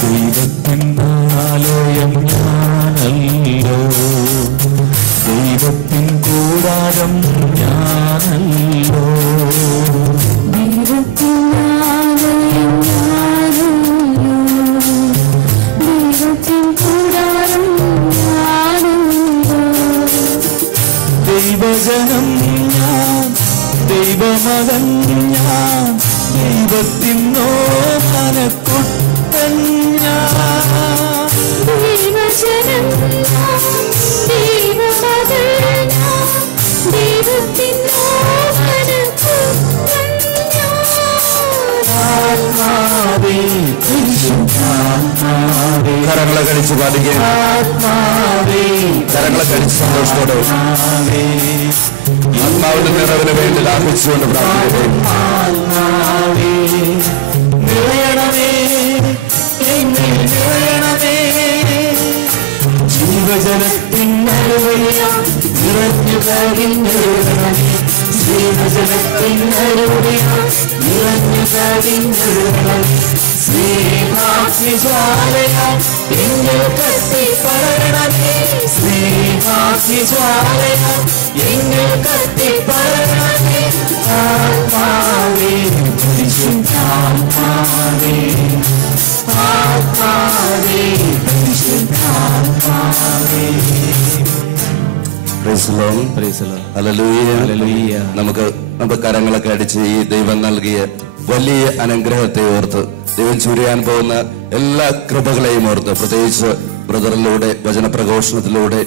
ദൈവത്തിൻ ആലയം ഞാനല്ലോ, ദൈവത്തിൻ കൂടാരം ഞാനല്ലോ. ദൈവത്തിൻ ആലയം ഞാനല്ലോ, ദൈവത്തിൻ കൂടാരം ഞാനല്ലോ. ദൈവജനം ഞാൻ, ദൈവമകൻ ഞാൻ, ദൈവത്തിൻ ഓമനക്കുട്ടൻ ഞാൻ. ദൈവജനം ഞാൻ, ദൈവമകൻ ഞാൻ, ദൈവത്തിൻ ഓമനക്കുട്ടൻ ഞാൻ. ആത്മാവേ പരിശുദ്ധാത്മാവേ, കരങ്ങളെ കഴിച്ച് പാടുകയും ആത്മാവേ കരങ്ങളെ കഴിച്ച് സന്തോഷത്തോടെ ആത്മാവിന്റെ നിറവിന് വേണ്ടി ലാഭിച്ചുകൊണ്ട് പ്രാർത്ഥിക്കുകയും ആത്മാവേ നിറയണമേ, എന്നിൽ നിറയണമേ. ജീവജലത്തിൻ അരുവിയാം നിറഞ്ഞു കവിഞ്ഞൊഴുകണമേ, ജീവജലത്തിൻ അരുവിയാം നിറഞ്ഞു കവിഞ്ഞൊഴുകണമേ. സ്നേഹാഗ്നിജ്വാലയാം എന്നിൽ കത്തിപ്പടരണമേ, സ്നേഹാഗ്നിജ്വാലയാം എന്നിൽ കത്തിപ്പടരണമേ. ആത്മാവേ പരിശുദ്ധാത്മാവേ, ആത്മാവേ പരിശുദ്ധാത്മാവേ. ഹല്ലേലൂയ. നമുക്ക് കരങ്ങളൊക്കെ അടിച്ച് ഈ ദൈവം നൽകിയ വലിയ അനുഗ്രഹത്തെ ഓർത്ത്, ദൈവം ചുരിയാൻ പോകുന്ന എല്ലാ കൃപകളെയും ഓർത്ത്, പ്രത്യേകിച്ച് ബ്രദറിലൂടെ വചനപ്രഘോഷണത്തിലൂടെ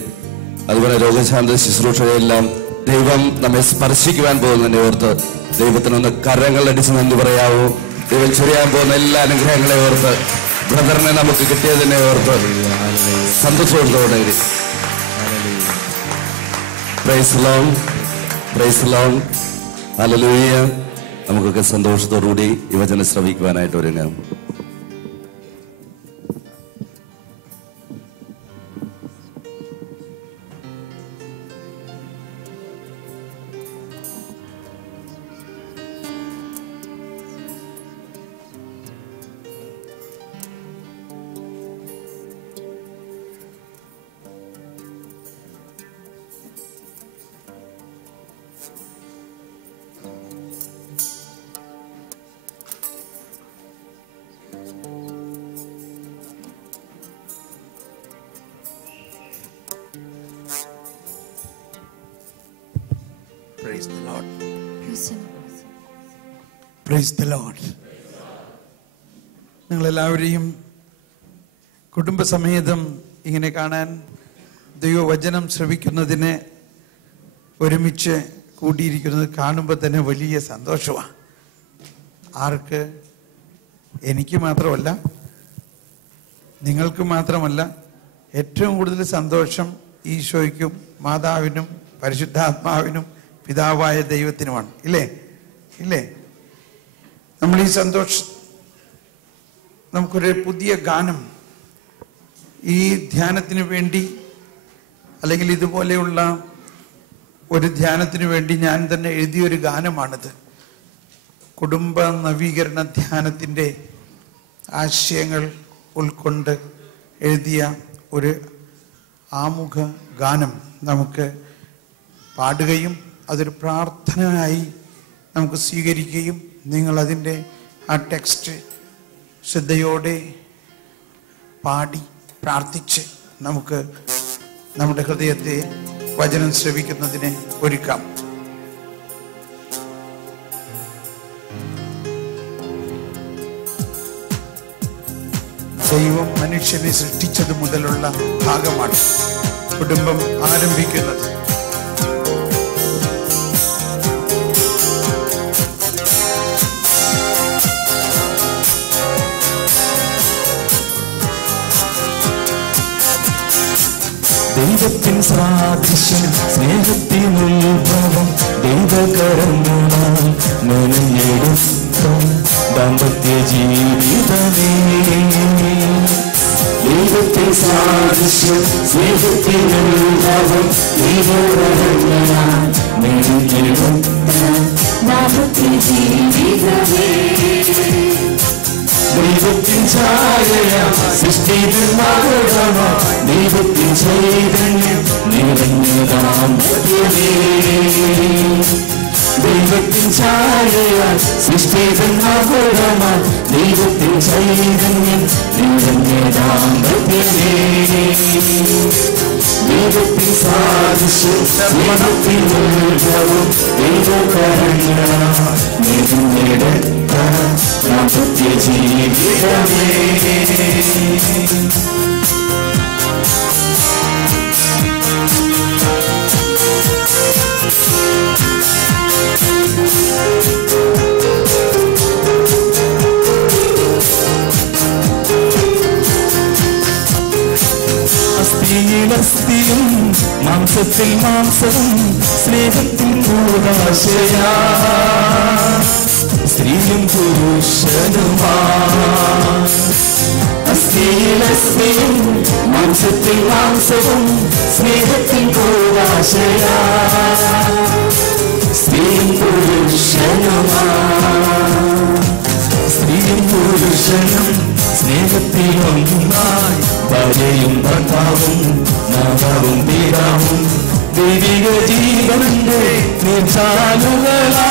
അതുപോലെ രോഗശാന്ത ശുശ്രൂഷയെല്ലാം ദൈവം നമ്മെ സ്പർശിക്കുവാൻ പോകുന്നതിനെ ഓർത്ത് ദൈവത്തിനൊന്ന് കരങ്ങളടിച്ച് നന്ദി പറയാവൂ. ദൈവം ചുരിയാൻ പോകുന്ന എല്ലാ അനുഗ്രഹങ്ങളെ ഓർത്ത്, ബ്രദറിനെ നമുക്ക് കിട്ടിയതിനെ ഓർത്ത് സന്തോഷത്തോടെ praise Lord, praise Lord, hallelujah. നമുക്കൊക്കെ സന്തോഷത്തോടുകൂടി ഈ വചനം ശ്രവിക്കുവാനായിട്ട് ഒരുങ്ങാം. Praise the Lord. Praise Praise the the Lord. Lord. നിങ്ങളെല്ലാവരെയും കുടുംബസമേതം ഇങ്ങനെ കാണാൻ, ദൈവവചനം ശ്രവിക്കുന്നതിന് ഒരുമിച്ച് കൂടിയിരിക്കുന്നത് കാണുമ്പോൾ തന്നെ വലിയ സന്തോഷമാണ്. ആർക്ക്? എനിക്ക് മാത്രമല്ല, നിങ്ങൾക്ക് മാത്രമല്ല, ഏറ്റവും കൂടുതൽ സന്തോഷം ഈശോയ്ക്കും മാതാവിനും പരിശുദ്ധാത്മാവിനും പിതാവായ ദൈവത്തിനുമാണ്. ഇല്ലേ? ഇല്ലേ? നമ്മൾ ഈ സന്തോഷം, നമുക്കൊരു പുതിയ ഗാനം ഈ ധ്യാനത്തിന് വേണ്ടി, അല്ലെങ്കിൽ ഇതുപോലെയുള്ള ഒരു ധ്യാനത്തിന് വേണ്ടി ഞാൻ തന്നെ എഴുതിയൊരു ഗാനമാണിത്. കുടുംബ നവീകരണ ധ്യാനത്തിൻ്റെ ആശയങ്ങൾ ഉൾക്കൊണ്ട് എഴുതിയ ഒരു ആമുഖ ഗാനം നമുക്ക് പാടുകയും അതൊരു പ്രാർത്ഥനയായി നമുക്ക് സ്വീകരിക്കുകയും, നിങ്ങളതിൻ്റെ ആ ടെക്സ്റ്റ് ശ്രദ്ധയോടെ പാടി പ്രാർത്ഥിച്ച് നമുക്ക് നമ്മുടെ ഹൃദയത്തെ വചനം ശ്രവിക്കുന്നതിന് ഒരുക്കാം. ദൈവം മനുഷ്യനെ സൃഷ്ടിച്ചത് മുതലുള്ള ഭാഗമാണ് കുടുംബം ആരംഭിക്കുന്നത്. ദൈവത്തിൻ സാദൃശ്യം സ്നേഹത്തിനുത്ഭവം ദൈവകരങ്ങളാൽ മെനഞ്ഞെടുത്ത ദാമ്പത്യ ജീവിതമേ. ദൈവത്തിൻ സാദൃശ്യം സ്നേഹത്തിനുത്ഭവം ദൈവകരങ്ങളാൽ മെനഞ്ഞെടുത്ത ദാമ്പത്യ ജീവിതമേ. ദൈവത്തിൻ ഛായയ സൃഷ്ടിതൻ മകുടമാ ദൈവത്തിൻ ചൈതന്യം നിറഞ്ഞതാം മധ്യമേ ദൈവത്തിൻ ഛായയ സൃഷ്ടിതൻ മകുടമാ ദൈവത്തിൻ ചൈതന്യം നിറഞ്ഞതാം മധ്യമേ ദൈവത്തിൻ സാദൃശ്യം ദൈവത്തിൻ ഉത്ഭവം ദൈവകരങ്ങളാൽ നിറഞ്ഞെടുത്ത ദാമ്പത്യ ജീവിതമേ അസ്ഥിയിലസ്ഥിയും മാംസത്തിൽ മാംസവും സ്നേഹത്തിൽ കൂടാശയാ സ്ത്രീയും പുരുഷനുമാ അസ്ഥിയിലസ്ഥിയും മാംസത്തിൽ മാംസവും സ്നേഹത്തിൽ കൂടാശയാ സ്ത്രീയും പുരുഷനുമാ സ്ത്രീയും പുരുഷനും സ്നേഹത്തിലൊന്നായി ഭാര്യയും ഭർത്താവും മാതാവും പിതാവും ദൈവിക ജീവന്റെ നിർച്ചാലുകളാ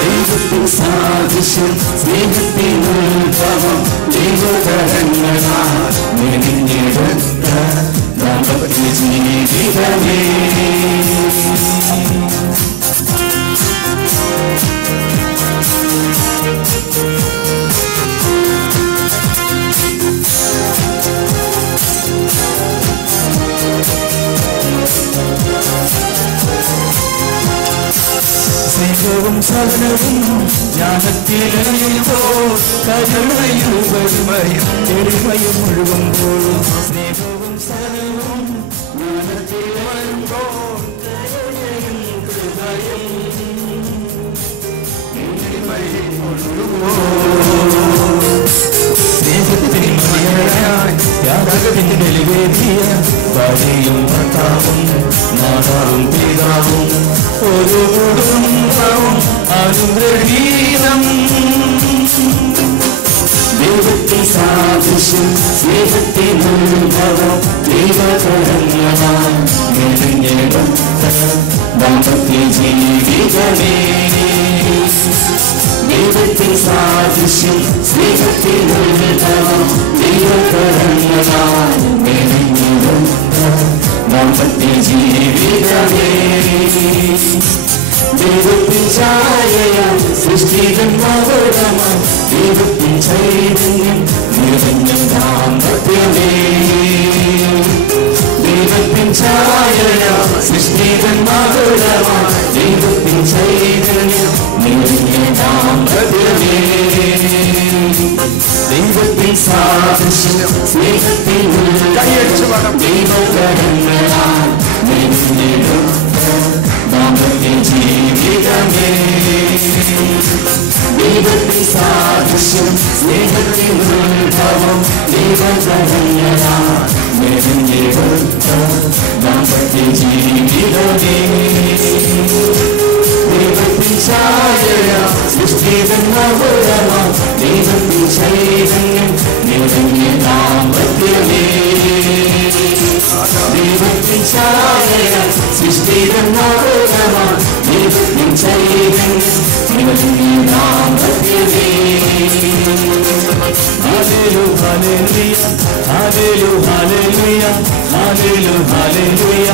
ദൈവത്തിൻ സാദൃശ്യം സ്നേഹത്തിൻ ഉത്ഭവം ദൈവകരങ്ങളാൽ മെലിഞ്ഞെടുത്ത ദാമ്പത്യ ജീവിതമേ സ്നേഹവും സഹനവും ജ്ഞാനത്തിലറിയുമ്പോൾ കരുണയും വരുമയും എളിമയും ഒഴുകുമ്പോൾ സ്നേഹവും സഹനവും ജ്ഞാനത്തിൽ വരുമ്പോൾ കരുണയും കൃപയും എളിമയും ഒഴുകുമ്പോൾ സ്നേഹത്തിൽ മണിയായി ത്യാഗത്തിന് ബലിവേദിയ ഭാര്യയും ഭർത്താവും മാതാവും പിതാവും ഒരു കുടുംബവും അനുഗ്രഹീതം ദൈവത്തിൻ സാദൃശ്യം സ്നേഹത്തിൻ ഉത്ഭവം ദൈവകരങ്ങളാൽ മെലിഞ്ഞെടുത്ത ദാമ്പത്യ ജീവിതമേ ദൈവത്തിൻ സാദൃശ്യം സ്നേഹത്തിൻ ഉത്ഭവം ദൈവകരങ്ങളാൽ മെലിഞ്ഞെടുത്ത ദാമ്പത്യ ജീവിതമേ ദൈവത്തിൻ ഛായയ സൃഷ്ടിതൻ മകുടമാ ദൈവത്തിൻ ചൈതന്യം നിറഞ്ഞ ദാമ്പത്യമേ ദൈവത്തിൻ ഛായയ സൃഷ്ടിതൻ മകുടമാ ദൈവത്തിൻ ചൈതന്യം നിറഞ്ഞ ദാമ്പത്യമേ ദൈവത്തിൻ സാദൃശ്യം സ്നേഹത്തിൻ ഉത്ഭവം ദൈവകരങ്ങളാൽ മെലിഞ്ഞെടുത്ത ദാമ്പത്യ ജീവിതമേ ദൈവത്തിൻ സാദൃശ്യം സ്നേഹത്തിൻ ഉത്ഭവം ദൈവകരങ്ങളാൽ മെലിഞ്ഞെടുത്ത ദാമ്പത്യ ജീവിതമേ ദൈവത്തിൻ ഛായയ സൃഷ്ടിതൻ മകുടമാ ദൈവത്തിൻ ചൈതന്യം നിറഞ്ഞ ദാമ്പത്യമേ ദൈവത്തിൻ ഛായയ സൃഷ്ടിതൻ മകുടമാ ദൈവത്തിൻ ചൈതന്യം നിറഞ്ഞ ദാമ്പത്യമേ hallelujah hallelujah hallelujah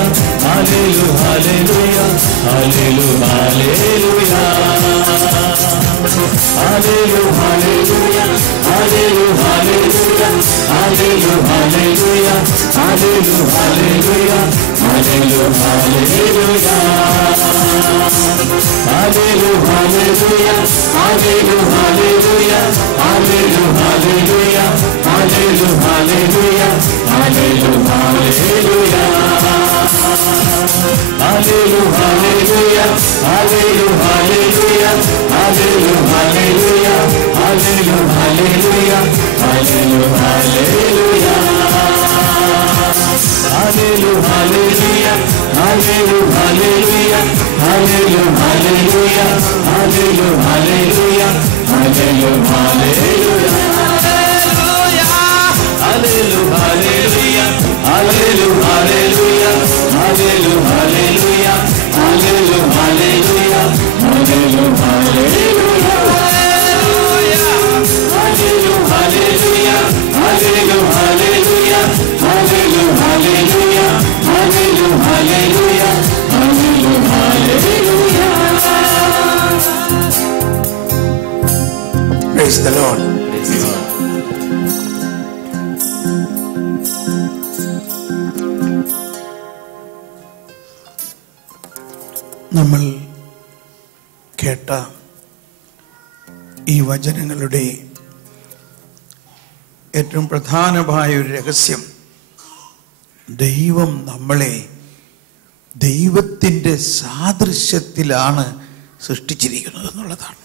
hallelujah hallelujah hallelujah hallelujah Praise the Lord. നമ്മൾ കേട്ട ഈ വചനങ്ങളുടെ ഏറ്റവും പ്രധാനമായ ഒരു രഹസ്യം, ദൈവം നമ്മളെ ദൈവത്തിൻ്റെ സാദൃശ്യത്തിലാണ് സൃഷ്ടിച്ചിരിക്കുന്നത് എന്നുള്ളതാണ്.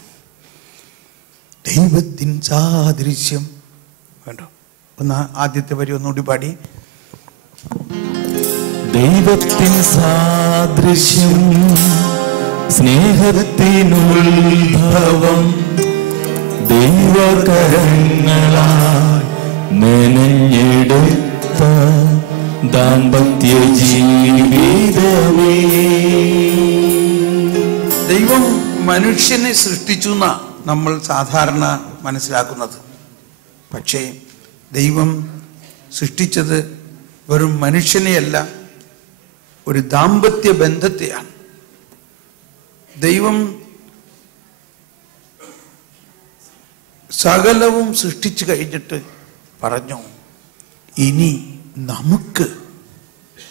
ദൈവത്തിൻ സാദൃശ്യം വേണ്ടോ? ഒന്ന് ആദ്യത്തെ വരി ഒന്നുകൂടി പാടി. ദൈവത്തിൻ സാദൃശ്യം സ്നേഹത്തിനുത്ഭവം ദൈവകരങ്ങളാൽ മെനഞ്ഞെടുത്ത ദാമ്പത്യ ജീവിതമേ. ദൈവം മനുഷ്യനെ സൃഷ്ടിച്ചു എന്നാ നമ്മൾ സാധാരണ മനസ്സിലാക്കുന്നത്. പക്ഷേ ദൈവം സൃഷ്ടിച്ചത് വെറും മനുഷ്യനെയല്ല, ഒരു ദാമ്പത്യ ബന്ധത്തെയാണ്. ദൈവം സകലവും സൃഷ്ടിച്ചു കഴിഞ്ഞിട്ട് പറഞ്ഞു, ഇനി നമുക്ക്,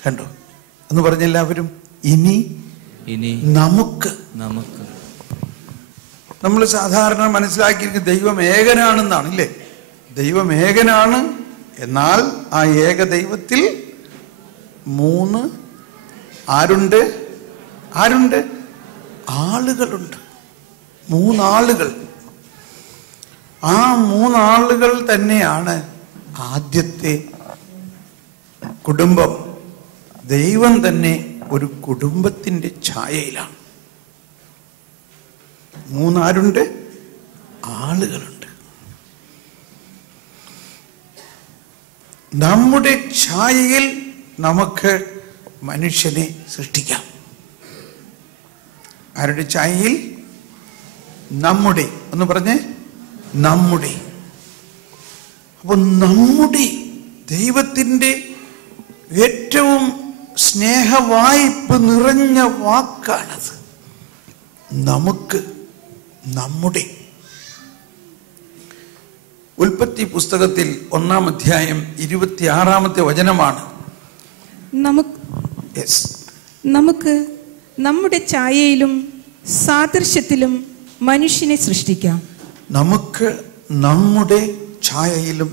കണ്ടോ എന്ന് പറഞ്ഞെല്ലാവരും, ഇനി നമുക്ക്. നമ്മൾ സാധാരണ മനസ്സിലാക്കിയിരിക്കുന്നത് ദൈവം ഏകനാണെന്നാണ്, ഇല്ലേ? ദൈവം ഏകനാണ്. എന്നാൽ ആ ഏക ദൈവത്തിൽ മൂന്ന് ആരുണ്ട്? ആളുകളുണ്ട്. മൂന്നാളുകൾ. ആ മൂന്നാളുകൾ തന്നെയാണ് ആദ്യത്തെ കുടുംബം. ദൈവം തന്നെ ഒരു കുടുംബത്തിൻ്റെ ഛായയിലാണ്. മൂന്നാരുണ്ട്? ആളുകളുണ്ട്. നമ്മുടെ ഛായയിൽ നമുക്ക് മനുഷ്യനെ സൃഷ്ടിക്കാം. ആരുടെ ഛായയിൽ? നമ്മുടെ. ഒന്ന് പറഞ്ഞേ, നമ്മുടെ. അപ്പൊ നമ്മുടെ ദൈവത്തിൻ്റെ ഏറ്റവും സ്നേഹവായ്പ് നിറഞ്ഞ വാക്കാണത്. നമുക്ക്, നമ്മുടെ. ഉൽപ്പത്തി പുസ്തകത്തിൽ 1-ാം അധ്യായം 26-ാമത്തെ വചനമാണ്. നമുക്ക് നമ്മുടെ ഛായയിലും സാദൃശ്യത്തിലും മനുഷ്യനെ സൃഷ്ടിക്കാം. നമുക്ക് നമ്മുടെ ഛായയിലും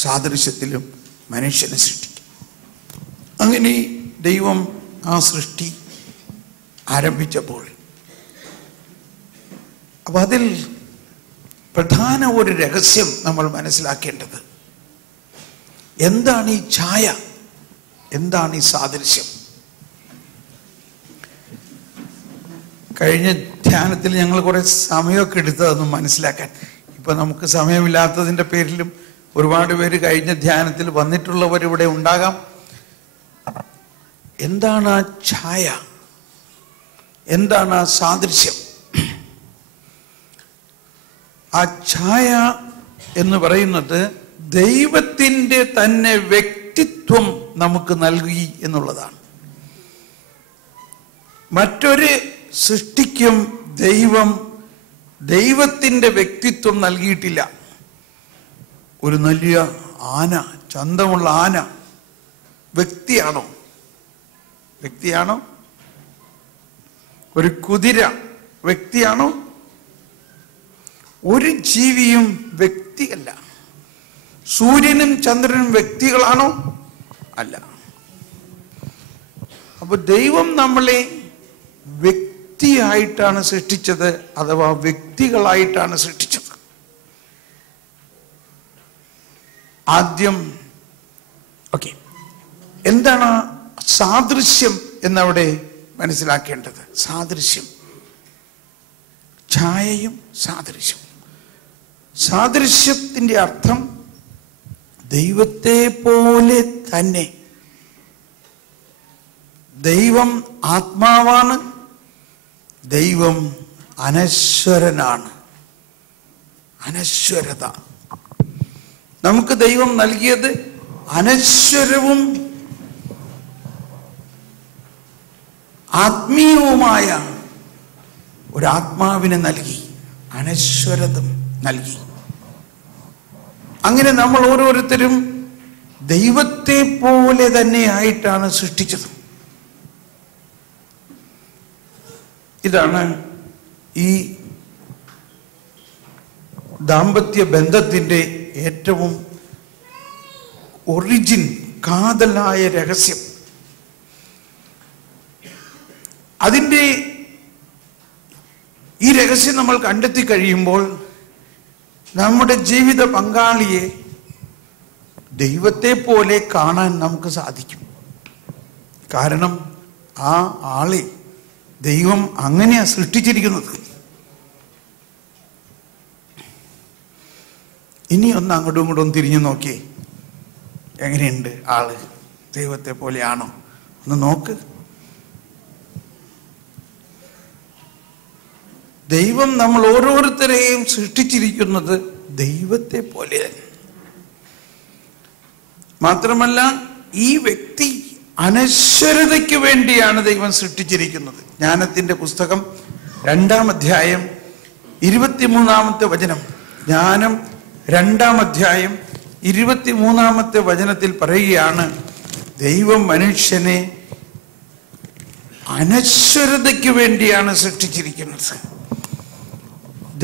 സാദൃശ്യത്തിലും മനുഷ്യനെ സൃഷ്ടിക്കാം. അങ്ങനെ ദൈവം ആ സൃഷ്ടി ആരംഭിച്ചപ്പോൾ, അപ്പൊ അതിൽ പ്രധാന ഒരു രഹസ്യം നമ്മൾ മനസ്സിലാക്കേണ്ടത്, എന്താണ് ഈ ഛായ, എന്താണ് ഈ സാദൃശ്യം? കഴിഞ്ഞ ധ്യാനത്തിൽ ഞങ്ങൾ കുറെ സമയമൊക്കെ എടുത്തതൊന്നും മനസ്സിലാക്കാൻ. ഇപ്പൊ നമുക്ക് സമയമില്ലാത്തതിൻ്റെ പേരിലും ഒരുപാട് പേര് കഴിഞ്ഞ ധ്യാനത്തിൽ വന്നിട്ടുള്ളവർ ഇവിടെ ഉണ്ടാകാം. എന്താണ് ആ ഛായ? എന്താണ് ആ സാദൃശ്യം? ആ ഛായ എന്ന് പറയുന്നത് ദൈവത്തിൻ്റെ തന്നെ വ്യക്തിത്വം നമുക്ക് നൽകി എന്നുള്ളതാണ്. മറ്റൊരു സൃഷ്ടിക്കും ദൈവത്തിൻ്റെ വ്യക്തിത്വം നൽകിയിട്ടില്ല. ഒരു വലിയ ആന, ചന്തമുള്ള ആന വ്യക്തിയാണോ? ഒരു കുതിര വ്യക്തിയാണോ? ഒരു ജീവിയും വ്യക്തിയല്ല. സൂര്യനും ചന്ദ്രനും വ്യക്തികളാണോ? അല്ല. അപ്പൊ ദൈവം നമ്മളെ വ്യക്തിയായിട്ടാണ് സൃഷ്ടിച്ചത്, അഥവാ വ്യക്തികളായിട്ടാണ് സൃഷ്ടിച്ചത്. ആദ്യം എന്താണ് സാദൃശ്യം എന്നവിടെ മനസ്സിലാക്കേണ്ടത്? സാദൃശ്യം, ഛായയും സാദൃശ്യം. സാദൃശ്യത്തിന്റെ അർത്ഥം ദൈവത്തെ പോലെ തന്നെ. ദൈവം ആത്മാവാണ്, ദൈവം അനശ്വരനാണ്. അനശ്വരത നമുക്ക് ദൈവം നൽകിയത് അനശ്വരവും ആത്മീയവുമായ ഒരാത്മാവിനെ നൽകി, അനശ്വരതം നൽകി. അങ്ങനെ നമ്മൾ ഓരോരുത്തരും ദൈവത്തെ പോലെ തന്നെ ആയിട്ടാണ് സൃഷ്ടിച്ചത്. ഇതാണ് ഈ ദാമ്പത്യ ബന്ധത്തിന്റെ ഏറ്റവും ഒറിജിൻ, കാതലായ രഹസ്യം. അതിൻ്റെ ഈ രഹസ്യം നമ്മൾ കണ്ടെത്തി കഴിയുമ്പോൾ നമ്മുടെ ജീവിത പങ്കാളിയെ ദൈവത്തെ പോലെ കാണാൻ നമുക്ക് സാധിക്കും. കാരണം ആ ആളെ ദൈവം അങ്ങനെയാ സൃഷ്ടിച്ചിരിക്കുന്നത്. ഇനി ഒന്ന് അങ്ങോട്ടും ഇങ്ങോട്ടും തിരിഞ്ഞു നോക്കിയേ, എങ്ങനെയുണ്ട് ആള്? ദൈവത്തെ പോലെയാണോ? ഒന്ന് നോക്ക്. ദൈവം നമ്മൾ ഓരോരുത്തരെയും സൃഷ്ടിച്ചിരിക്കുന്നത് ദൈവത്തെ പോലെ തന്നെ. മാത്രമല്ല ഈ വ്യക്തി അനശ്വരതയ്ക്ക് വേണ്ടിയാണ് ദൈവം സൃഷ്ടിച്ചിരിക്കുന്നത്. ജ്ഞാനത്തിന്റെ പുസ്തകം 2-ാം അധ്യായം 23-ാമത്തെ വചനം. ജ്ഞാനം 2-ാം അധ്യായം 23-ാമത്തെ വചനത്തിൽ പറയുകയാണ്, ദൈവം മനുഷ്യനെ അനശ്വരതയ്ക്ക് വേണ്ടിയാണ് സൃഷ്ടിച്ചിരിക്കുന്നത്.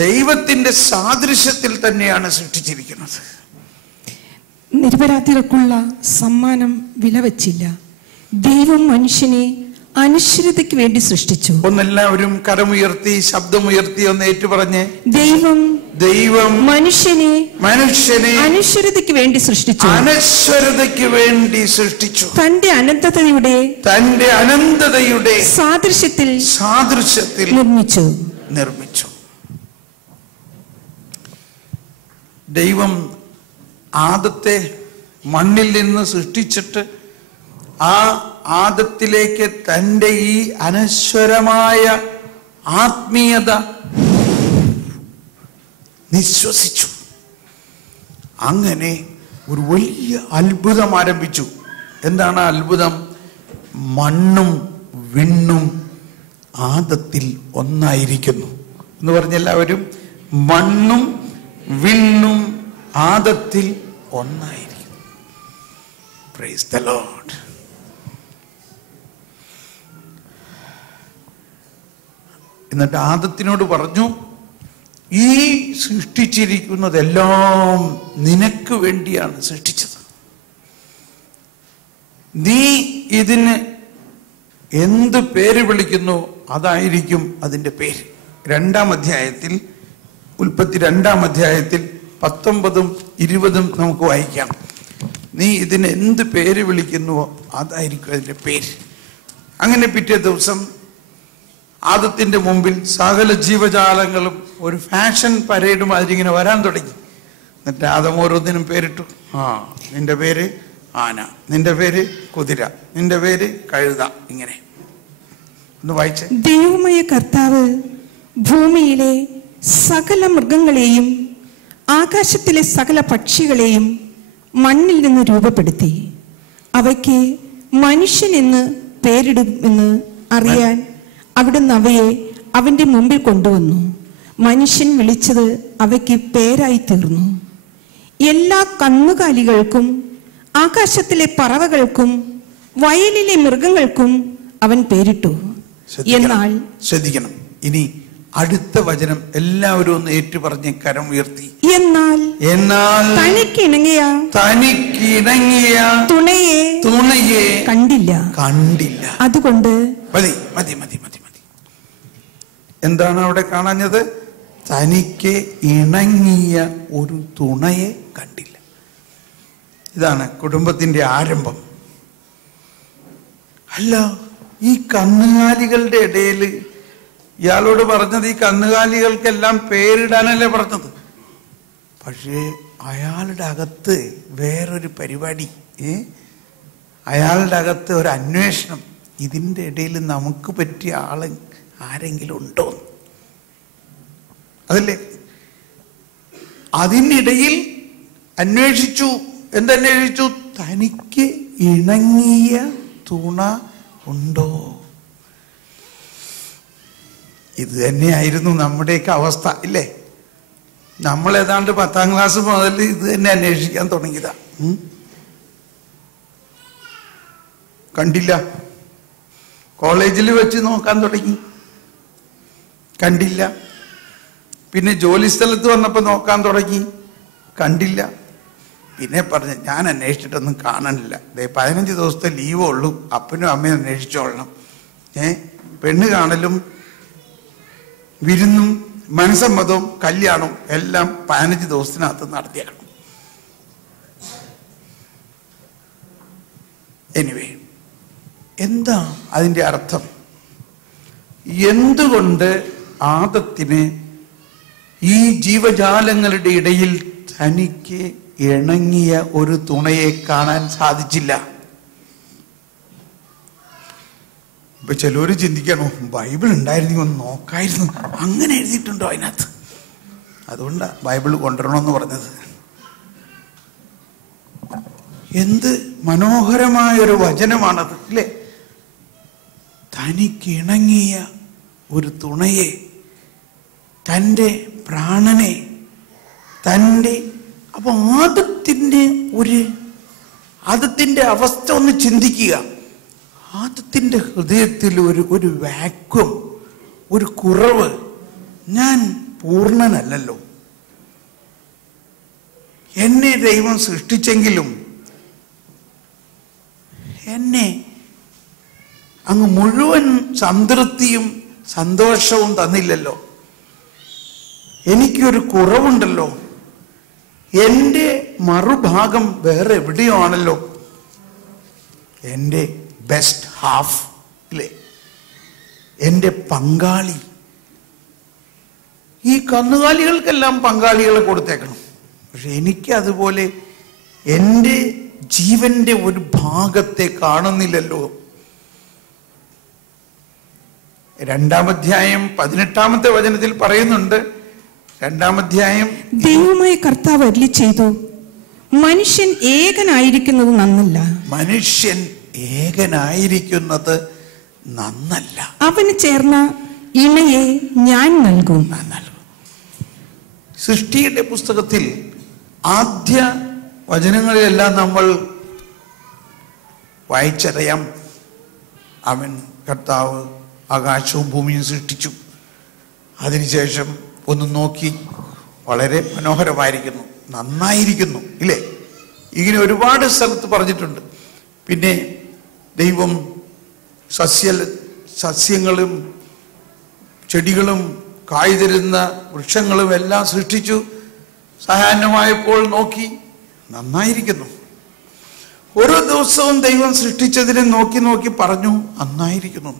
ദൈവത്തിന്റെ സാദൃശ്യത്തിൽ തന്നെയാണ് സൃഷ്ടിച്ചിരിക്കുന്നത്. നിരപരാധികൾക്കുള്ള സമ്മാനം വിലവച്ചില്ല. ദൈവം മനുഷ്യനെ അനശ്വരതയ്ക്ക് വേണ്ടി സൃഷ്ടിച്ചു. ഒന്നെല്ലാവരും കരമുയർത്തി ശബ്ദമുയർത്തി ഒന്ന് ഏറ്റുപറഞ്ഞ്, ദൈവം മനുഷ്യനെ അനശ്വരതയ്ക്ക് വേണ്ടി സൃഷ്ടിച്ചു. അനശ്വരതയ്ക്ക് വേണ്ടി സൃഷ്ടിച്ചു. തന്റെ അനന്തതയുടെ സാദൃശ്യത്തിൽ നിർമ്മിച്ചു. ദൈവം ആദത്തെ മണ്ണിൽ നിന്ന് സൃഷ്ടിച്ചിട്ട് ആ ആദത്തിലേക്ക് തൻ്റെ ഈ അനശ്വരമായ ആത്മീയത നിശ്വസിച്ചു. അങ്ങനെ ഒരു വലിയ അത്ഭുതം ആരംഭിച്ചു. എന്താണ് അത്ഭുതം? മണ്ണും വിണ്ണും ആദത്തിൽ ഒന്നായിരിക്കുന്നു എന്ന് പറഞ്ഞെല്ലാവരും, മണ്ണും വിണ്ണും ആദത്തിൽ ഒന്നായിരിക്കും. Praise the Lord. എന്നിട്ട് ആദത്തിനോട് പറഞ്ഞു, ഈ സൃഷ്ടിച്ചിരിക്കുന്നതെല്ലാം നിനക്ക് വേണ്ടിയാണ് സൃഷ്ടിച്ചത്. നീ ഇതിന് എന്ത് പേര് വിളിക്കുന്നു അതായിരിക്കും അതിൻ്റെ പേര്. 2-ാം അധ്യായത്തിൽ, ഉൽപ്പത്തി 2-ാം അധ്യായത്തിൽ 19-ഉം 20-ഉം നമുക്ക് വായിക്കാം. നീ ഇതിന് എന്ത് പേര് വിളിക്കുന്നുവോ അതായിരിക്കും അതിൻ്റെ പേര്. അങ്ങനെ പിറ്റേ ദിവസം ആദത്തിന്റെ മുമ്പിൽ സകല ജീവജാലങ്ങളും ഒരു ഫാഷൻ പരേഡ് മാതിരി ഇങ്ങനെ വരാൻ തുടങ്ങി. എന്നിട്ട് ആദം ഓരോന്നിനും പേരിട്ടു. നിന്റെ പേര് ആന, നിന്റെ പേര് കുതിര, നിന്റെ പേര് കഴുത. ഇങ്ങനെ ഒന്ന് വായിച്ചേ. ദൈവമായ കർത്താവ് ഭൂമിയിലെ സകല മൃഗങ്ങളെയും ആകാശത്തിലെ സകല പക്ഷികളെയും മണ്ണിൽ നിന്ന് രൂപപ്പെടുത്തി അവയ്ക്ക് മനുഷ്യൻ എന്ന് പേരിടുമെന്ന് അറിയാൻ അവിടുന്ന് അവയെ അവന്റെ മുമ്പിൽ കൊണ്ടുവന്നു. മനുഷ്യൻ വിളിച്ചത് അവയ്ക്ക് പേരായി തീർന്നു. എല്ലാ കന്നുകാലികൾക്കും ആകാശത്തിലെ പറവകൾക്കും വയലിലെ മൃഗങ്ങൾക്കും അവൻ പേരിട്ടു. എന്നാൽ ശ്രദ്ധിക്കണം, ഇനി അടുത്ത വചനം എല്ലാവരും ഒന്ന് ഏറ്റുപറഞ്ഞ് കരം ഉയർത്തി. എന്നാൽ തനിക്കിണങ്ങിയ തുണയെ കണ്ടില്ല. അതുകൊണ്ട് മതി. എന്താണ് അവിടെ കാണാഞ്ഞത്? തനിക്ക് ഇണങ്ങിയ ഒരു തുണയെ കണ്ടില്ല. ഇതാണ് കുടുംബത്തിന്റെ ആരംഭം. അല്ല, ഈ കന്നുകാലികളുടെ ഇടയിൽ ഇയാളോട് പറഞ്ഞത് ഈ കന്നുകാലികൾക്കെല്ലാം പേരിടാനല്ലേ പറഞ്ഞത്? പക്ഷേ അയാളുടെ അകത്ത് വേറൊരു പരിപാടി, അയാളുടെ അകത്ത് ഒരു അന്വേഷണം. ഇതിൻ്റെ ഇടയിൽ നമുക്ക് പറ്റിയ ആള് ആരെങ്കിലും ഉണ്ടോ? അതല്ലേ? അതിനിടയിൽ അന്വേഷിച്ചു. എന്തന്വേഷിച്ചു? തനിക്ക് ഇണങ്ങിയ തുണ ഉണ്ടോ? ഇത് തന്നെയായിരുന്നു നമ്മുടെയൊക്കെ അവസ്ഥ, ഇല്ലേ? നമ്മൾ ഏതാണ്ട് 10ാം ക്ലാസ് മുതൽ ഇത് തന്നെ അന്വേഷിക്കാൻ തുടങ്ങിയതാ. കണ്ടില്ല. കോളേജിൽ വെച്ച് നോക്കാൻ തുടങ്ങി, കണ്ടില്ല. പിന്നെ ജോലി സ്ഥലത്ത് വന്നപ്പോൾ നോക്കാൻ തുടങ്ങി, കണ്ടില്ല. പിന്നെ പറഞ്ഞ് ഞാൻ അന്വേഷിച്ചിട്ടൊന്നും കാണണില്ല. 15 ദിവസത്തെ ലീവേ ഉള്ളൂ, അപ്പനും അമ്മയും അന്വേഷിച്ചോളണം. പെണ്ണ് കാണലും വിരുന്നും മനസ്സമ്മതവും കല്യാണവും എല്ലാം 15 ദിവസത്തിനകത്ത് നടത്തിയാണ്. എനിവേ, എന്താ അതിൻ്റെ അർത്ഥം? എന്തുകൊണ്ട് ആദത്തിന് ഈ ജീവജാലങ്ങളുടെ ഇടയിൽ തനിക്ക് ഇണങ്ങിയ ഒരു തുണയെ കാണാൻ സാധിച്ചില്ല? ഇപ്പൊ ചിലര് ചിന്തിക്കണോ, ബൈബിൾ ഉണ്ടായിരുന്നെങ്കിൽ ഒന്ന് നോക്കായിരുന്നു, അങ്ങനെ എഴുതിയിട്ടുണ്ടോ അതിനകത്ത്? അതുകൊണ്ടാ ബൈബിൾ കൊണ്ടുവരണമെന്ന് പറഞ്ഞത്. എന്ത് മനോഹരമായൊരു വചനമാണത്, അല്ലേ? തനിക്കിണങ്ങിയ ഒരു തുണയെ, തൻ്റെ പ്രാണനെ, തൻ്റെ. അപ്പൊ ആദത്തിന്റെ അവസ്ഥ ഒന്ന് ചിന്തിക്കുക. ആദത്തിന്റെ ഹൃദയത്തിൽ ഒരു വാക്വം, ഒരു കുറവ്. ഞാൻ പൂർണ്ണനല്ലല്ലോ. എന്നെ ദൈവം സൃഷ്ടിച്ചെങ്കിലും എന്നെ അങ്ങ് മുഴുവൻ സംതൃപ്തിയും സന്തോഷവും തന്നില്ലല്ലോ. എനിക്കൊരു കുറവുണ്ടല്ലോ. എൻ്റെ മറുഭാഗം വേറെ എവിടെയോ ആണല്ലോ. എൻ്റെ ബെസ്റ്റ് ഹാഫ്, ഇല്ലേ? എൻ്റെ പങ്കാളി. ഈ കന്നുകാലികൾക്കെല്ലാം പങ്കാളികളെ കൊടുത്തേക്കണം. പക്ഷെ എനിക്ക് അതുപോലെ എൻ്റെ ജീവന്റെ ഒരു ഭാഗത്തെ കാണുന്നില്ലല്ലോ. 2-ാം അധ്യായം 18-ാമത്തെ വചനത്തിൽ പറയുന്നുണ്ട്. 2-ാം അധ്യായം, ദൈവമായ കർത്താവ് അരുളി ചെയ്തു, മനുഷ്യൻ ഏകനായിരിക്കുന്നത് നന്നല്ല. മനുഷ്യൻ ഏകനായിരിക്കുന്നത് നന്നല്ല. അവന് ചേർന്ന ഇണയെ ഞാൻ നൽകും. സൃഷ്ടിയുടെ പുസ്തകത്തിൽ ആദ്യ വചനങ്ങളിലെല്ലാം നമ്മൾ വായിച്ചറിയാം. അവൻ, കർത്താവ് ആകാശവും ഭൂമിയും സൃഷ്ടിച്ചു. അതിനുശേഷം ഒന്ന് നോക്കി, വളരെ മനോഹരമായിരിക്കുന്നു, നന്നായിരിക്കുന്നു, ഇല്ലേ? ഇങ്ങനെ ഒരുപാട് സ്ഥലത്ത് പറഞ്ഞിട്ടുണ്ട്. പിന്നെ ദൈവം സസ്യങ്ങളും ചെടികളും കായ് തരുന്ന വൃക്ഷങ്ങളും എല്ലാം സൃഷ്ടിച്ചു. സായാഹ്നമായപ്പോൾ നോക്കി, നന്നായിരിക്കുന്നു. ഓരോ ദിവസവും ദൈവം സൃഷ്ടിച്ചതിനെ നോക്കി നോക്കി പറഞ്ഞു, നന്നായിരിക്കുന്നു.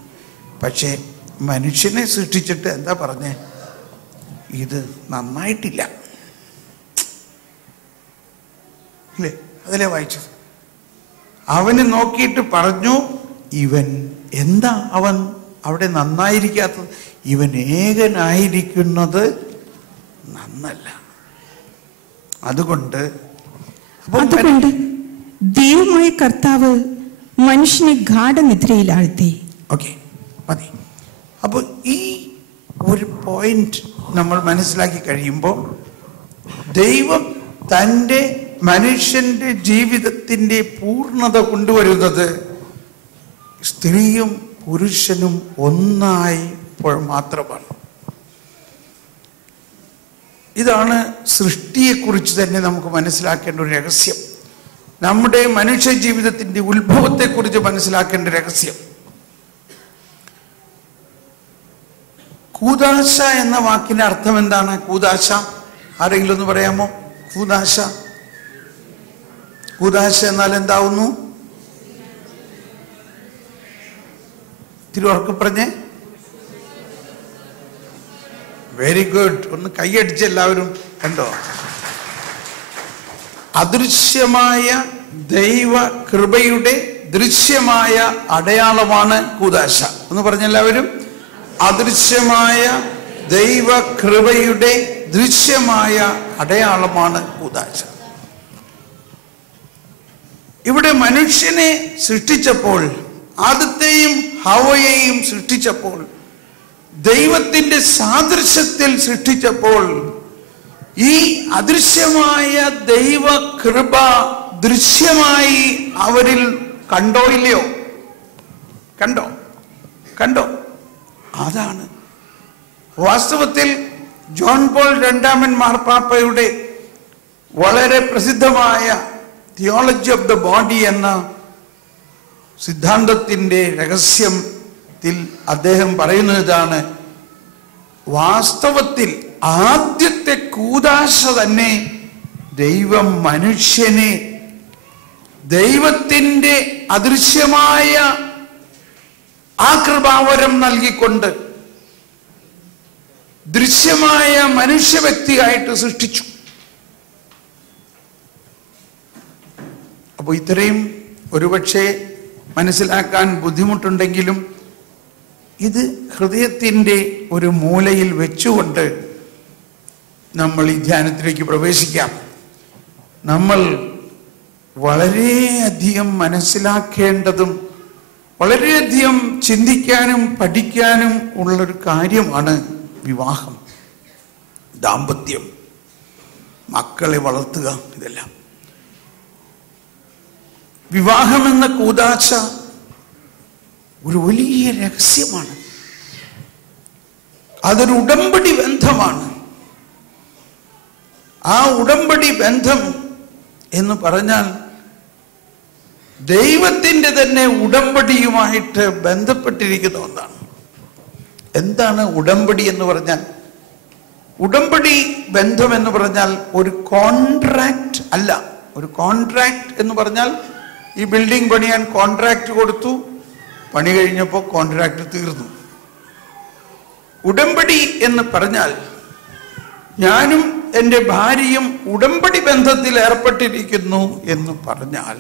പക്ഷേ മനുഷ്യനെ സൃഷ്ടിച്ചിട്ട് എന്താ പറഞ്ഞേ? ഇത് നന്നായിട്ടില്ല, ഇല്ലേ? അതിലെ വായിച്ചത്. അവന് നോക്കിയിട്ട് പറഞ്ഞു, ഇവൻ എന്താ അവൻ അവിടെ നന്നായിരിക്കാത്തത്? ഇവൻ ഏകനായിരിക്കുന്നത് നന്നല്ല. അതുകൊണ്ട് ദൈവമായ കർത്താവ് മനുഷ്യനെ ഗാഢനിദ്രയിൽ ആഴ്ത്തി. ഓക്കെ, മതി. അപ്പോൾ ഈ ഒരു പോയിന്റ് നമ്മൾ മനസ്സിലാക്കി കഴിയുമ്പോൾ, ദൈവം തൻ്റെ മനുഷ്യന്റെ ജീവിതത്തിന്റെ പൂർണ്ണത കൊണ്ടുവരുന്നത് സ്ത്രീയും പുരുഷനും ഒന്നായപ്പോൾ മാത്രമാണ്. ഇതാണ് സൃഷ്ടിയെക്കുറിച്ച് തന്നെ നമുക്ക് മനസ്സിലാക്കേണ്ട ഒരു രഹസ്യം. നമ്മുടെ മനുഷ്യ ജീവിതത്തിന്റെ ഉത്ഭവത്തെക്കുറിച്ച് മനസ്സിലാക്കേണ്ട രഹസ്യം. കൂദാശ എന്ന വാക്കിന്റെ അർത്ഥം എന്താണ്? കൂദാശ ആരെങ്കിലും ഒന്ന് പറയാമോ? കൂദാശ, കൂദാശ എന്നാൽ എന്താവുന്നു? തിരുവർക്കം പറഞ്ഞേ. Very good. ഒന്ന് കൈയടിച്ച് എല്ലാവരും. കണ്ടോ? അദൃശ്യമായ ദൈവ കൃപയുടെ ദൃശ്യമായ അടയാളമാണ് കൂദാശ. എന്ന് പറഞ്ഞെല്ലാവരും, അദൃശ്യമായ ദൈവ കൃപയുടെ ദൃശ്യമായ അടയാളമാണ് കൂദാശ. ഇവിടെ മനുഷ്യനെ സൃഷ്ടിച്ചപ്പോൾ, ആദത്തെയും ഹവ്വയെയും സൃഷ്ടിച്ചപ്പോൾ, ദൈവത്തിന്റെ സാദൃശ്യത്തിൽ സൃഷ്ടിച്ചപ്പോൾ, ഈ അദൃശ്യമായ ദൈവ കൃപ ദൃശ്യമായി അവരിൽ കണ്ടോ ഇല്ലയോ? കണ്ടോ. അതാണ് വാസ്തവത്തിൽ ജോൺ പോൾ രണ്ടാമൻ മാർപ്പാപ്പയുടെ വളരെ പ്രസിദ്ധമായ തിയോളജി ഓഫ് ദ ബോഡി എന്ന സിദ്ധാന്തത്തിന്റെ രഹസ്യത്തിൽ അദ്ദേഹം പറയുന്നതാണ്, വാസ്തവത്തിൽ ആദ്യത്തെ കൂദാശ തന്നെ ദൈവം മനുഷ്യനെ ദൈവത്തിന്റെ അദൃശ്യമായ ആ കൃപാവരം നൽകിക്കൊണ്ട് ദൃശ്യമായ മനുഷ്യ വ്യക്തിയായിട്ട് സൃഷ്ടിച്ചു. അപ്പോൾ ഇത്രയും ഒരുപക്ഷെ മനസ്സിലാക്കാൻ ബുദ്ധിമുട്ടുണ്ടെങ്കിലും ഇത് ഹൃദയത്തിൻ്റെ ഒരു മൂലയിൽ വെച്ചുകൊണ്ട് നമ്മൾ ഈ ധ്യാനത്തിലേക്ക് പ്രവേശിക്കാം. നമ്മൾ വളരെയധികം മനസ്സിലാക്കേണ്ടതും വളരെയധികം ചിന്തിക്കാനും പഠിക്കാനും ഉള്ളൊരു കാര്യമാണ് വിവാഹം, ദാമ്പത്യം, മക്കളെ വളർത്തുക. ഇതെല്ലാം വിവാഹമെന്ന കൂദാശ ഒരു വലിയ രഹസ്യമാണ്. അതൊരു ഉടമ്പടി ബന്ധമാണ്. ആ ഉടമ്പടി ബന്ധം എന്ന് പറഞ്ഞാൽ ദൈവത്തിന്റെ തന്നെ ഉടമ്പടിയുമായിട്ട് ബന്ധപ്പെട്ടിരിക്കുന്ന ഒന്നാണ്. എന്താണ് ഉടമ്പടി എന്ന് പറഞ്ഞാൽ? ഉടമ്പടി ബന്ധം എന്ന് പറഞ്ഞാൽ ഒരു കോൺട്രാക്ട് അല്ല. ഒരു കോൺട്രാക്ട് എന്ന് പറഞ്ഞാൽ ഈ ബിൽഡിംഗ് പണിയാൻ കോൺട്രാക്ട് കൊടുത്തു, പണി കഴിഞ്ഞപ്പോൾ കോൺട്രാക്ട് തീർന്നു. ഉടമ്പടി എന്ന് പറഞ്ഞാൽ ഞാനും എൻ്റെ ഭാര്യയും ഉടമ്പടി ബന്ധത്തിൽ ഏർപ്പെട്ടിരിക്കുന്നു എന്ന് പറഞ്ഞാൽ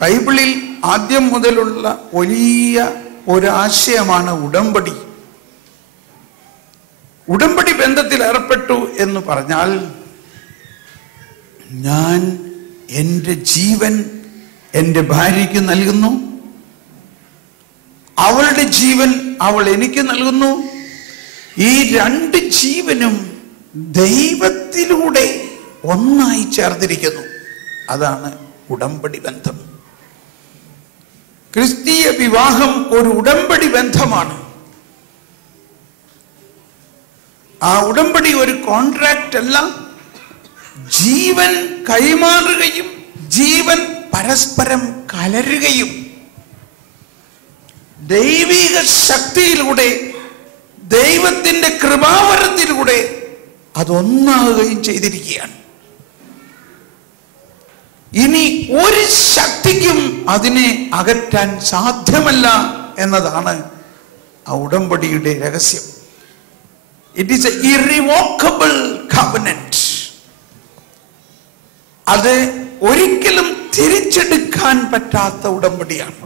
ബൈബിളിൽ ആദ്യം മുതലുള്ള വലിയ ഒരാശയമാണ് ഉടമ്പടി. ഉടമ്പടി ബന്ധത്തിൽ ഏർപ്പെട്ടു എന്ന് പറഞ്ഞാൽ ഞാൻ എൻ്റെ ജീവൻ എൻ്റെ ഭാര്യയ്ക്ക് നൽകുന്നു, അവളുടെ ജീവൻ അവൾ എനിക്ക് നൽകുന്നു. ഈ രണ്ട് ജീവനും ദൈവത്തിലൂടെ ഒന്നായി ചേർന്നിരിക്കുന്നു. അതാണ് ഉടമ്പടി ബന്ധം. ക്രിസ്തീയ വിവാഹം ഒരു ഉടമ്പടി ബന്ധമാണ്. ആ ഉടമ്പടി ഒരു കോൺട്രാക്റ്റ് അല്ല. ജീവൻ കൈമാറുകയും ജീവൻ പരസ്പരം കലരുകയും ദൈവിക ശക്തിയിലൂടെ ദൈവത്തിന്റെ കൃപാവരത്തിലൂടെ അതൊന്നാകുകയും ചെയ്തിരിക്കുകയാണ്. ഇനി ഒരു ശക്തിക്കും അതിനെ അകറ്റാൻ സാധ്യമല്ല എന്നതാണ് ആ ഉടമ്പടിയുടെ രഹസ്യം. It is A irrevocable covenant. അത് ഒരിക്കലും തിരിച്ചെടുക്കാൻ പറ്റാത്ത ഉടമ്പടിയാണ്.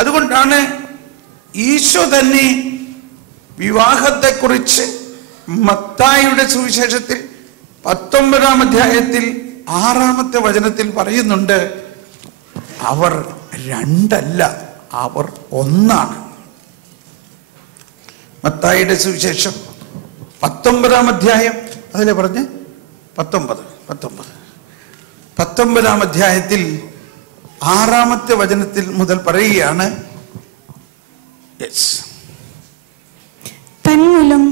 അതുകൊണ്ടാണ് ഈശോ തന്നെ വിവാഹത്തെക്കുറിച്ച് മത്തായിയുടെ സുവിശേഷത്തിൽ 19-ാം അധ്യായത്തിൽ 6-ാമത്തെ വചനത്തിൽ പറയുന്നുണ്ട്, അവർ രണ്ടല്ല, അവർ ഒന്നാണ്. മത്തായിയുടെ സുവിശേഷം 19-ാം അധ്യായം, അതിലെ പറഞ്ഞ് 19-ാം അധ്യായത്തിൽ 6-ാമത്തെ വചനത്തിൽ മുതൽ പറയുകയാണ്, തന്മൂലം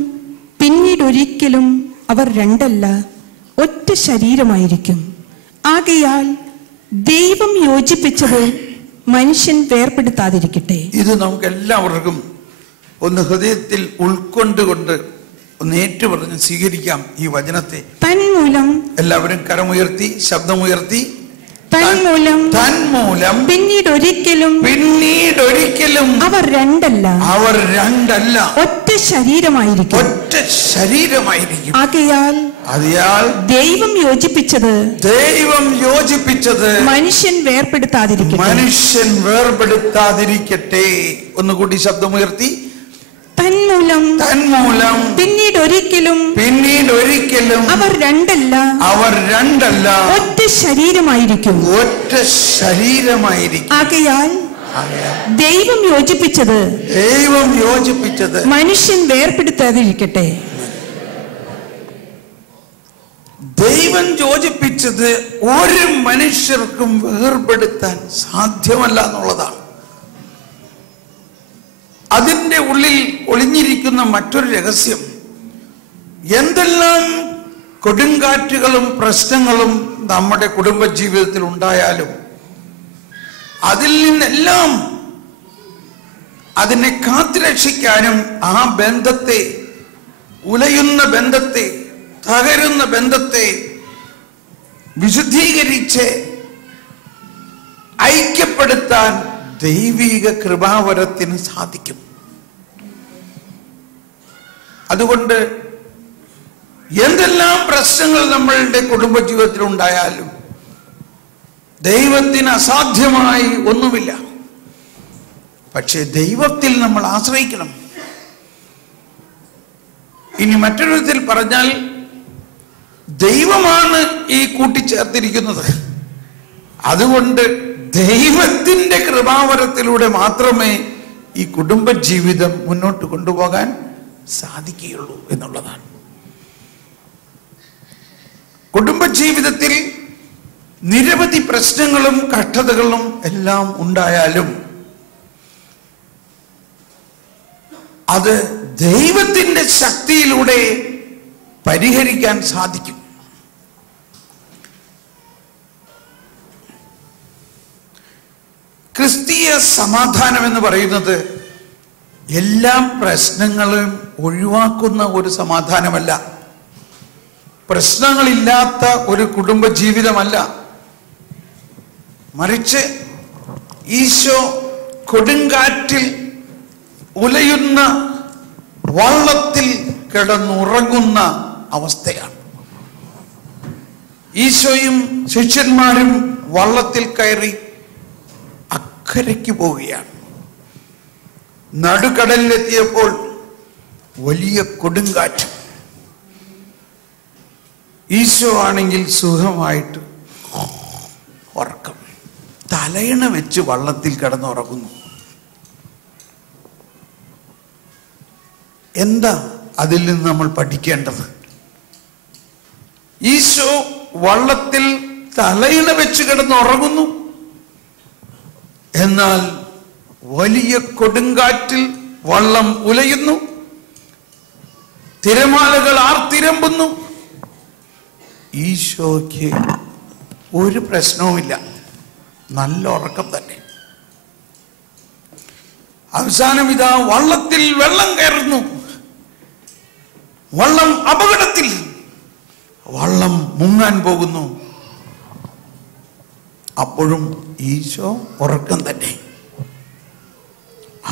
പിന്നീട് ഒരിക്കലും അവർ രണ്ടല്ല, ഒറ്റ ശരീരമായിരിക്കും. ആകയാൽ ദൈവം യോജിപ്പിച്ചത് മനുഷ്യൻ വേർപെടുത്താതിരിക്കട്ടെ. ഇത് നമുക്ക് എല്ലാവർക്കും ഒന്ന് ഹൃദയത്തിൽ ഉൾക്കൊണ്ടുകൊണ്ട് ഒന്ന് ഏറ്റുപറഞ്ഞ് സ്വീകരിക്കാം ഈ വചനത്തെ. തന്മൂലം, എല്ലാവരും കരമുയർത്തി ശബ്ദമുയർത്തി, തന്മൂലം പിന്നീടൊരിക്കലും അവർ രണ്ടല്ല, ഒറ്റ ശരീരമായിരിക്കും. ആകയാൽ അതിനാൽ ദൈവം യോജിപ്പിച്ചത് മനുഷ്യൻ വേർപെടുത്താതിരിക്കട്ടെ. ഒന്നുകൂടി ശബ്ദമുയർത്തി. തന്മൂലം പിന്നീട് ഒരിക്കലും അവർ രണ്ടല്ല ഒറ്റ ശരീരമായിരിക്കും. ആകയാൽ ദൈവം യോജിപ്പിച്ചത് മനുഷ്യൻ വേർപെടുത്താതിരിക്കട്ടെ. ദൈവം യോജിപ്പിച്ചത് ഒരു മനുഷ്യർക്കും വേർപെടുത്താൻ സാധ്യമല്ല എന്നുള്ളതാണ്. അതിൻ്റെ ഉള്ളിൽ ഒളിഞ്ഞിരിക്കുന്ന മറ്റൊരു രഹസ്യം, എന്തെല്ലാം കൊടുങ്കാറ്റുകളും പ്രശ്നങ്ങളും നമ്മുടെ കുടുംബ ജീവിതത്തിൽ ഉണ്ടായാലും അതിൽ നിന്നെല്ലാം അതിനെ കാത്തുരക്ഷിക്കാനും ആ ബന്ധത്തെ, ഉലയുന്ന ബന്ധത്തെ, തകരുന്ന ബന്ധത്തെ വിശുദ്ധീകരിച്ച് ഐക്യപ്പെടുത്താൻ ദൈവിക കൃപാവരത്തിന് സാധിക്കും. അതുകൊണ്ട് എന്തെല്ലാം പ്രശ്നങ്ങൾ നമ്മളുടെ കുടുംബജീവിതത്തിൽ ഉണ്ടായാലും ദൈവത്തിന് അസാധ്യമായി ഒന്നുമില്ല. പക്ഷേ ദൈവത്തിൽ നമ്മൾ ആശ്രയിക്കണം. ഇനി മറ്റൊരു വിധത്തിൽ പറഞ്ഞാൽ, ദൈവമാണ് ഈ കൂട്ടിച്ചേർത്തിരിക്കുന്നത്. അതുകൊണ്ട് ദൈവത്തിന്റെ കൃപാവരത്തിലൂടെ മാത്രമേ ഈ കുടുംബജീവിതം മുന്നോട്ട് കൊണ്ടുപോകാൻ സാധിക്കുകയുള്ളൂ എന്നുള്ളതാണ്. കുടുംബജീവിതത്തിൽ നിരവധി പ്രശ്നങ്ങളും കഷ്ടതകളും എല്ലാം ഉണ്ടായാലും അത് ദൈവത്തിന്റെ ശക്തിയിലൂടെ പരിഹരിക്കാൻ സാധിക്കും. ക്രിസ്തീയ സമാധാനം എന്ന് പറയുന്നത് എല്ലാ പ്രശ്നങ്ങളും ഒഴിവാക്കുന്ന ഒരു സമാധാനമല്ല, പ്രശ്നങ്ങളില്ലാത്ത ഒരു കുടുംബ ജീവിതമല്ല. മറിച്ച് ഈശോ കൊടുങ്കാറ്റിൽ ഉലയുന്ന വള്ളത്തിൽ കിടന്നുറങ്ങുന്ന അവസ്ഥയാണ്. ഈശോയും ശിഷ്യന്മാരും വള്ളത്തിൽ കയറി അക്കരയ്ക്ക് പോവുകയാണ്. നടുക്കടലിലെത്തിയപ്പോൾ വലിയ കൊടുങ്കാറ്റ്. ഈശോ ആണെങ്കിൽ സുഖമായിട്ട് ഉറക്കം, തലയിണ വെച്ച് വള്ളത്തിൽ കിടന്നുറങ്ങുന്നു. എന്താ അതിൽ നിന്ന് നമ്മൾ പഠിക്കേണ്ടത്? ഈശോ വള്ളത്തിൽ തലയിണ വെച്ച് കിടന്നുറങ്ങുന്നു, എന്നാൽ വലിയ കൊടുങ്കാറ്റിൽ വള്ളം ഉലയുന്നു, തിരമാലകൾ ആർത്തിരമ്പുന്നു. ഈശോയ്ക്ക് ഒരു പ്രശ്നവുമില്ല, നല്ല ഉറക്കം തന്നെ. അവസാനം ഇതാ വള്ളത്തിൽ വെള്ളം കയറുന്നു, വള്ളം അപകടത്തിൽ, വള്ളം മുങ്ങാൻ പോകുന്നു. അപ്പോഴും ഈശോ ഉറക്കം തന്നെ.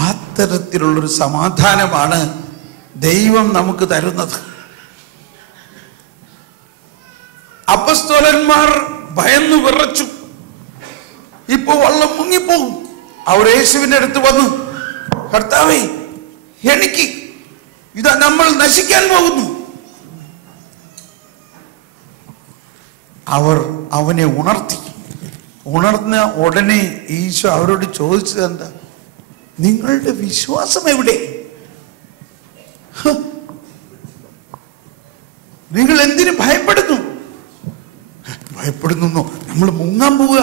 അത്തരത്തിലുള്ളൊരു സമാധാനമാണ് ദൈവം നമുക്ക് തരുന്നത്. അപ്പസ്തോലന്മാർ ഭയന്നു വിറച്ചു, ഇപ്പൊ വള്ളം മുങ്ങിപ്പോകും. അവർ യേശുവിന്റെ അടുത്ത് വന്നു, കർത്താവേ എനിക്ക് ഇതാ നമ്മൾ നശിക്കാൻ പോകുന്നു. അവർ അവനെ ഉണർത്തി. ഉണർന്ന ഉടനെ ഈശോ അവരോട് ചോദിച്ചത് എന്താ? നിങ്ങളുടെ വിശ്വാസം എവിടെ? നിങ്ങൾ എന്തിനു ഭയപ്പെടുന്നു? ഭയപ്പെടുന്നു, നമ്മൾ മുങ്ങാൻ പോവുക.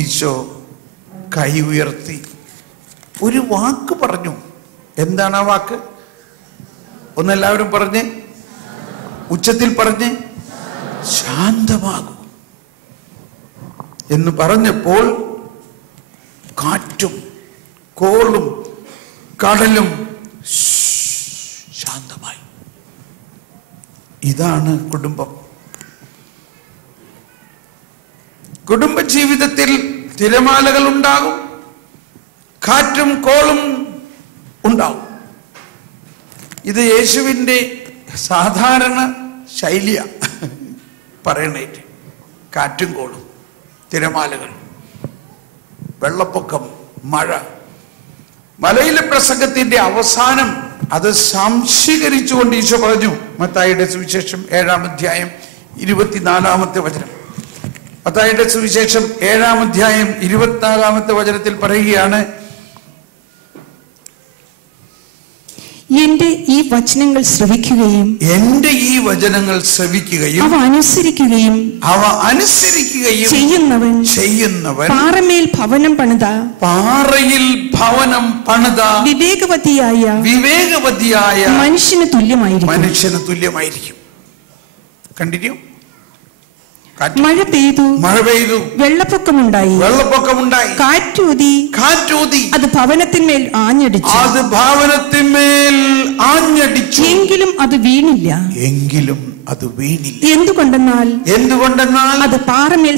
ഈശോ കൈ ഉയർത്തി ഒരു വാക്ക് പറഞ്ഞു. എന്താണ് ആ വാക്ക്? ഒന്നെല്ലാവരും പറഞ്ഞ്, ഉച്ചത്തിൽ പറഞ്ഞ്, ശാന്തമാകൂ എന്ന് പറഞ്ഞപ്പോൾ കാറ്റും കോളും കടലും ശാന്തമായി. ഇതാണ് കുടുംബം. കുടുംബ ജീവിതത്തിൽ തിരമാലകൾ ഉണ്ടാകും, കാറ്റും കോളും ഉണ്ടാകും. ഇത് യേശുവിൻ്റെ സാധാരണ ശൈലിയ പറയണേറ്റ്. കാറ്റും കോളും, തിരമാലകൾ, വെള്ളപ്പൊക്കം, മഴ. മലയിലെ പ്രസംഗത്തിന്റെ അവസാനം അത് സംശീകരിച്ചുകൊണ്ട് ഈശോ പറഞ്ഞു. മത്തായിയുടെ സുവിശേഷം 7-ാം അധ്യായം 24-ാമത്തെ വചനം. മത്തായിയുടെ സുവിശേഷം 7-ാം അധ്യായം 24-ാമത്തെ വചനത്തിൽ പറയുകയാണ്, എന്റെ ഈ വചനങ്ങൾ ശ്രവിക്കുകയും അവ അനുസരിക്കുകയും ചെയ്യുന്നവൻ പാറമേൽ ഭവനം പണിത വിവേകവതിയായ മനുഷ്യന് തുല്യമായിരിക്കും. കണ്ടിന്യൂ. മഴ പെയ്തു, വെള്ളപ്പൊക്കമുണ്ടായി, കാറ്റൂതി, അത് ഭവനത്തിന്മേൽ ആഞ്ഞടിച്ചു, എങ്കിലും അത് വീണില്ല. എന്തുകൊണ്ടെന്നാൽ അത് പാറമേൽ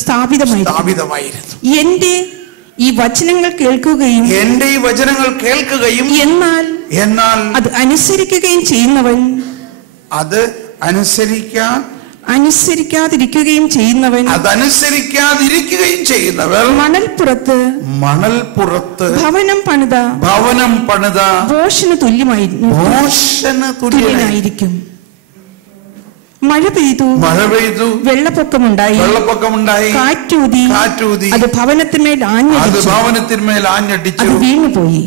സ്ഥാപിതമായിരുന്നു. എന്റെ ഈ വചനങ്ങൾ കേൾക്കുകയും എന്നാൽ അത് അനുസരിക്കുകയും ചെയ്യുന്നവൻ, അനുസരിക്കാതിരിക്കുകയും ചെയ്യുന്നവൻ മണൽപ്പുറത്ത് ഭവനം പണിത ഭോഷന് തുല്യമായിരിക്കും. മഴ പെയ്തു, വെള്ളപ്പൊക്കമുണ്ടായി, കാറ്റൂതി, അത് ഭവനത്തിന്മേൽ ആഞ്ഞടിച്ചു, അത് വീണുപോയി.